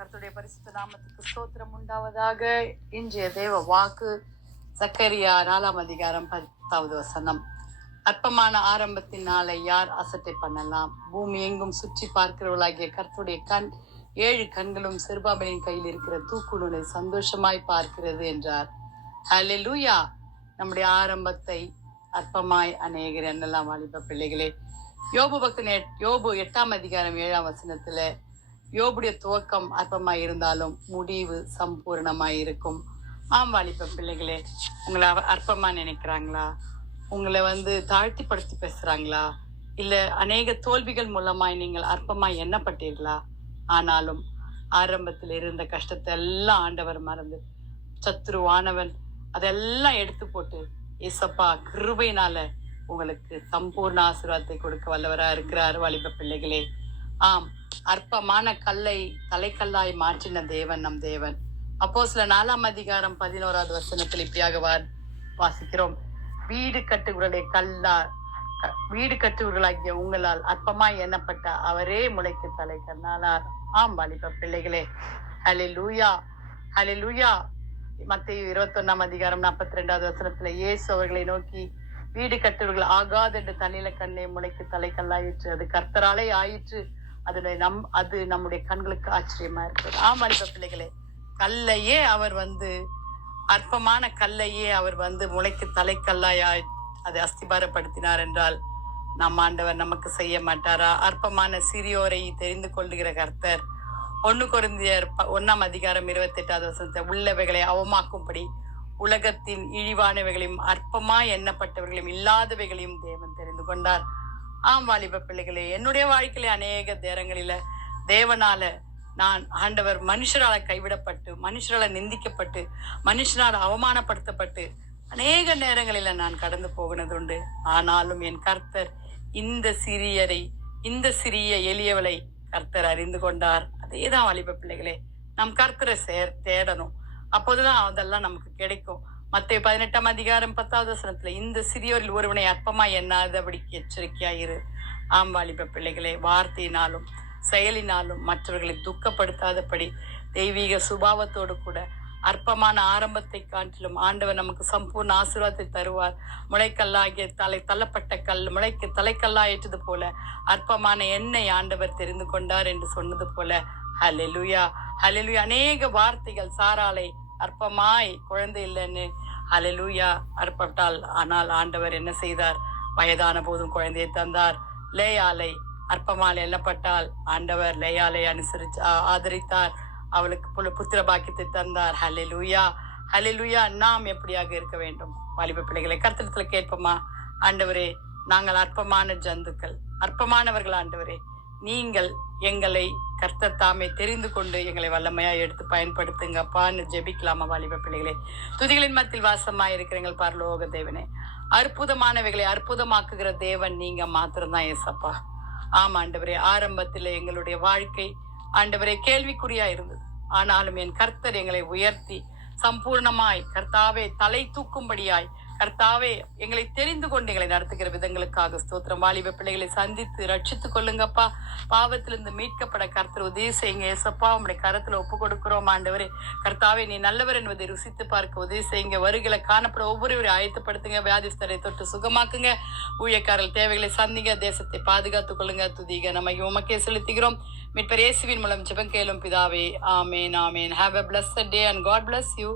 கர்த்தருடைய பரிசுத்த நாமத்துக்கு ஸ்தோத்திரம் உண்டாவதாக. இன்றைய தேவ வாக்கு சக்கரியா 4 அதிகாரம் 10வது வசனம். அற்பமான ஆரம்பத்தின் நாளை யார் அசட்டை பண்ணலாம்? பூமி எங்கும் சுற்றி பார்க்கிறவர்களாகிய கர்த்தருடைய கண் 7 கண்களும் செருபாபேலின் கையில் இருக்கிற தூக்குநூலை சந்தோஷமாய் பார்க்கிறது என்றார். ஹல்லேலூயா. நம்முடைய ஆரம்பத்தை அற்பமாய் அநேகர் என்னெல்லாம் வாலிப பிள்ளைகளே. யோபு பக்தன் யோபு 8 அதிகாரம் 7 வசனத்துல யோபுடைய துவக்கம் அற்பமாய் இருந்தாலும் முடிவு சம்பூர்ணமாய் இருக்கும். வாலிப பிள்ளைகளே, உங்களை அற்பமா நினைக்கிறாங்களா? உங்களை தாழ்த்திப்படுத்தி பேசுறாங்களா? இல்ல அநேக தோல்விகள் மூலமாய் நீங்கள் அற்பமாய் எண்ணப்பட்டீர்களா? ஆனாலும் ஆரம்பத்தில் இருந்த கஷ்டத்தை எல்லாம் ஆண்டவர் மறந்து சத்துருவானவன் அதெல்லாம் எடுத்து போட்டு ஏசப்பா கிருபையினால உங்களுக்கு சம்பூர்ண ஆசீர்வாதத்தை கொடுக்க வல்லவரா இருக்கிறார். வாலிப பிள்ளைகளே, அற்பமான கல்லை தலைக்கல்லாய் மாற்றின தேவன் நம் தேவன். அப்போஸ்தலர் 4 அதிகாரம் 11வது வசனத்தில் இப்படியாக வாசிக்கிறோம். வீடு கட்டுவர்களாகிய உங்களால் அற்பமாய் எண்ணப்பட்ட அவரே முளைக்கு தலை கண்ணானார். வாலிப பிள்ளைகளே, ஹல்லேலூயா ஹல்லேலூயா. மத்தேயு 21 அதிகாரம் 42வது வசனத்துல இயேசு அவர்களை நோக்கி, வீடு கட்டுவர்கள் ஆகாது என்று தண்ணில கண்ணே முளைக்கு தலைக்கல்லாயிற்று, அது கர்த்தராலே ஆயிற்று, அது நம்முடைய கண்களுக்கு ஆச்சரியமா இருக்குது. வாலிப பிள்ளைகளே, கல்லையே அவர் அற்பமான கல்லையே அவர் முளைக்கு தலைக்கல்லாய் அதை அஸ்திபாரப்படுத்தினார் என்றால் நம் ஆண்டவர் நமக்கு செய்ய மாட்டாரா? அற்பமான சிறியோரை தெரிந்து கொள்ளுகிற கர்த்தர் 1 கொரிந்தியர் 1 அதிகாரம் 28வது வசனத்தை உள்ளவைகளை அவமாக்கும்படி உலகத்தின் இழிவானவைகளையும் அற்பமாய் எண்ணப்பட்டவர்களையும் இல்லாதவைகளையும் தேவன் தெரிந்து கொண்டார். வாலிப பிள்ளைகளே, என்னுடைய வாழ்க்கையில அநேக நேரங்களில தேவனால நான் ஆண்டவர் மனுஷரால கைவிடப்பட்டு, மனுஷரால நிந்திக்கப்பட்டு, மனுஷரால் அவமானப்படுத்தப்பட்டு அநேக நேரங்களில நான் கடந்து போகினது உண்டு. ஆனாலும் என் கர்த்தர் இந்த சிறிய எளியவளை கர்த்தர் அறிந்து கொண்டார். அதேதான் வாலிப பிள்ளைகளே, நம் கர்த்தரை தேடணும். அப்போதுதான் அதெல்லாம் நமக்கு கிடைக்கும். மத்தேயு 18 அதிகாரம் 10வது வசனத்துல இந்த சிறியோரில் ஒருவனை அற்பமாய் எண்ணாதபடிக்கு எச்சரிக்கையாயிரு. வாலிப பிள்ளைகளே, வார்த்தையினாலும் செயலினாலும் மற்றவர்களை துக்கப்படுத்தாதபடி தெய்வீக சுபாவத்தோடு கூட அற்பமான ஆரம்பத்தை காட்டிலும் ஆண்டவர் நமக்கு சம்பூர்ண ஆசீர்வாதத்தை தருவார். முளைக்கல்லாகிய தள்ளப்பட்ட கல் முளைக்கு தலைக்கல்லாயிட்டது போல அற்பமான எண்ணெய் ஆண்டவர் தெரிந்து கொண்டார் என்று சொன்னது போல ஹல்லேலூயா ஹல்லேலூயா. அநேக வார்த்தைகள் சாராளை அற்பமாய் குழந்தை இல்லைன்னு ஹல்லேலூயா அற்பட்டாள். ஆனால் ஆண்டவர் என்ன செய்தார்? வயதான போதும் குழந்தையை தந்தார். லேயாலை அற்பமால் எண்ணப்பட்டால் ஆண்டவர் லேயாலை ஆதரித்தார். அவளுக்கு புத்திர பாக்கியத்தை தந்தார். ஹல்லேலூயா ஹல்லேலூயா. நாம் எப்படியாக இருக்க வேண்டும்? வாலிப பிள்ளைகளை கர்த்தரிடத்துல கேட்போமா? ஆண்டவரே, நாங்கள் அற்பமான ஜந்துக்கள், அற்பமானவர்கள். ஆண்டவரே, நீங்கள் எங்களை கர்த்தர் தாமே தெரிந்து கொண்டு எங்களை வல்லமையா எடுத்து பயன்படுத்துங்கப்பான்னு ஜெபிக்கலாமா? வாலிப பிள்ளைகளே, துதிகளின் மத்தியில் வாசமாய் இருக்கிற எங்கள் பரலோக தேவனே, அற்புதமானவைகளை அற்புதமாக்குகிற தேவன் நீங்க மாத்திரம்தான் ஏசப்பா. ஆண்டவரே, ஆரம்பத்தில் எங்களுடைய வாழ்க்கை ஆண்டவரே கேள்விக்குறியா இருந்தது. ஆனாலும் என் கர்த்தர் எங்களை உயர்த்தி சம்பூர்ணமாய் கர்த்தாவே தலை தூக்கும்படியாய் கர்த்தாவே எங்களை தெரிந்து கொண்டு எங்களை நடத்துகிற விதங்களுக்காக ஸ்தோத்திரம். வாலிப பிள்ளைகளை சந்தித்து ரட்சித்துக் கொள்ளுங்கப்பா. பாவத்திலிருந்து மீட்கப்பட கர்த்தர் உதவி செய்யுங்க ஏசப்பா. உங்களுடைய கரத்துல ஒப்பு கொடுக்கிறோம் ஆண்டவரே. கர்த்தாவே, நீ நல்லவர் என்பதை ருசித்து பார்க்க உதவி செய்யுங்க. வருகளை காணப்பட ஒவ்வொருவரையும் ஆயத்தப்படுத்துங்க. வியாதிஸ்தரை தொட்டு சுகமாக்குங்க. ஊழியக்காரர்கள் தேவைகளை சந்திங்க. தேசத்தை பாதுகாத்துக் கொள்ளுங்க. துதிக நம்ம உமக்கே செலுத்துகிறோம். மீட்பர் இயேசுவின் மூலம் ஜெபம் கேளும் பிதாவே. ஆமேன் ஆமேன். Have a blessed day and God bless you.